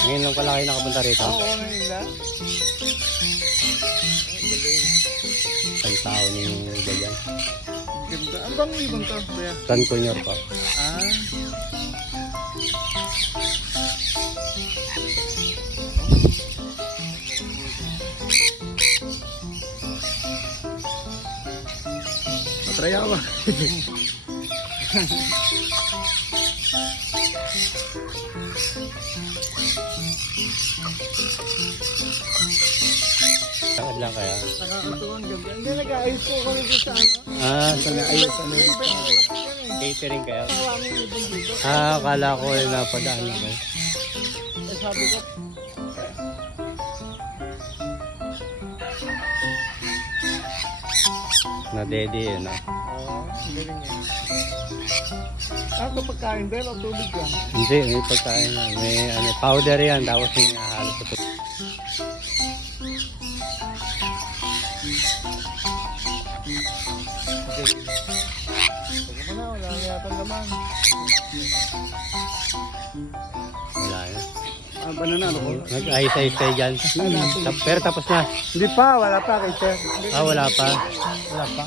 Ngayon lang pala kayo nakapunta rito. Oo, ngayon lang. Galing. Ang tao ni iba dyan. Ganda. Ano bang ibang to? Kuya? San Kunyor pa. Ah. Matry ako. Lakad lang kaya. Nakakatuwang gabi. Hindi, nag-aayos po kami dito sa ano. Sa naayos Ano dito? catering kaya. Maraming ibang dito. Akala ko napadaan lang kayo. Eh, sabi ko, Na-daddy yun ah. oo, ang galing yan. Ano ka pagkain din o tubig yan? Hindi, may pagkain na. May powder yan, tapos may halo sa tubig. Okay. Huwag mo na, wala na yata naman. Wala yan. Banana ko? Nag-ayos-ayos kayo dyan. Pero tapos na. Hindi pa, wala pa kay Sir. Wala pa. Wala pa.